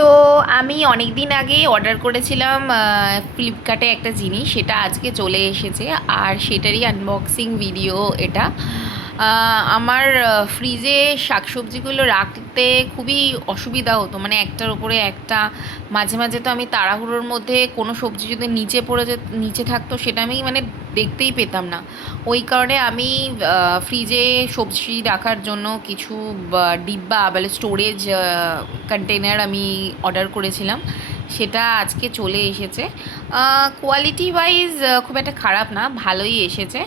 তো আমি অনেক দিন আগে অর্ডার করেছিলাম ফ্লিপকার্টে একটা জিনিস, সেটা আজকে চলে এসেছে। আর সেটারই আনবক্সিং ভিডিও এটা। আমার ফ্রিজে শাকসবজিগুলো রাখতে খুবই অসুবিধা হতো, মানে একটার উপরে একটা। মাঝে মাঝে তো আমি তাড়াহুড়োর মধ্যে কোনো সবজি যদি নিচে পড়ে নিচে থাকতো, সেটা আমি মানে দেখতেই পেতাম না। ওই কারণে আমি ফ্রিজে সবজি রাখার জন্য কিছু ডিব্বা মানে স্টোরেজ কন্টেনার আমি অর্ডার করেছিলাম। সেটা আজকে চলে এসেছে। কোয়ালিটি ওয়াইজ খুব একটা খারাপ না, ভালোই এসেছে।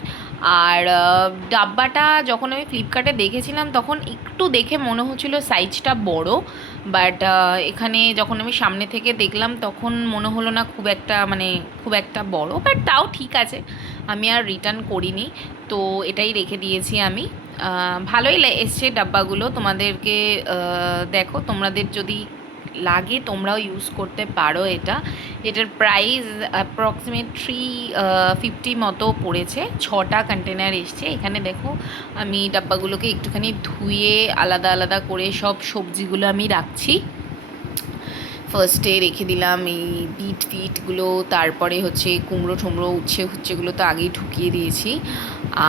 আর ডাব্বাটা যখন আমি ফ্লিপকার্টে দেখেছিলাম তখন একটু দেখে মনে হচ্ছিলো সাইজটা বড়। বাট এখানে যখন আমি সামনে থেকে দেখলাম তখন মনে হলো না খুব একটা, মানে খুব একটা বড়, বাট তাও ঠিক আছে। আমি আর রিটার্ন করিনি, তো এটাই রেখে দিয়েছি আমি। ভালোই এসছে ডাব্বাগুলো। তোমাদেরকে দেখো, তোমাদের যদি লাগে তোমরাও ইউজ করতে পারো এটা। এটার প্রাইস অ্যাপ্রক্সিমেট 350 মতো পড়েছে। 6টা কন্টেনার এসছে এখানে। দেখো, আমি ডাব্বাগুলোকে একটুখানি ধুয়ে আলাদা আলাদা করে সব সবজিগুলো আমি রাখছি। ফার্স্টে রেখে দিলাম এই বিট ফিটগুলো, তারপরে হচ্ছে কুমড়ো ঠুমড়ো উচ্ছেগুলো তো আগেই ঢুকিয়ে দিয়েছি।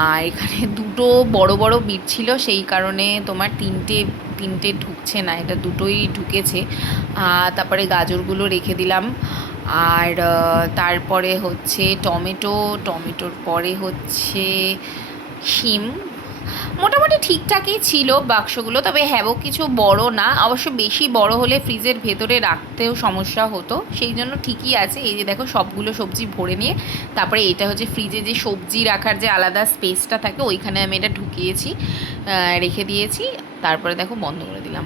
আর এখানে দুটো বড় বড় বিট ছিল, সেই কারণে তোমার তিনটে তিনটে ঢুকছে না, এটা দুটোই ঢুকেছে। তারপরে গাজরগুলো রেখে দিলাম। আর তারপরে হচ্ছে টমেটোর পরে হচ্ছে শিম। মোটামুটি ঠিকঠাকই ছিল বাক্সগুলো, তবে হ্যাঁ কিছু বড় না। অবশ্য বেশি বড় হলে ফ্রিজের ভেতরে রাখতেও সমস্যা হতো, সেই জন্য ঠিকই আছে। এই যে দেখো, সবগুলো সবজি ভরে নিয়ে তারপরে এটা হচ্ছে ফ্রিজে যে সবজি রাখার যে আলাদা স্পেসটা থাকে, ওইখানে আমি এটা ঢুকিয়েছি, রেখে দিয়েছি। তারপরে দেখো বন্ধ করে দিলাম।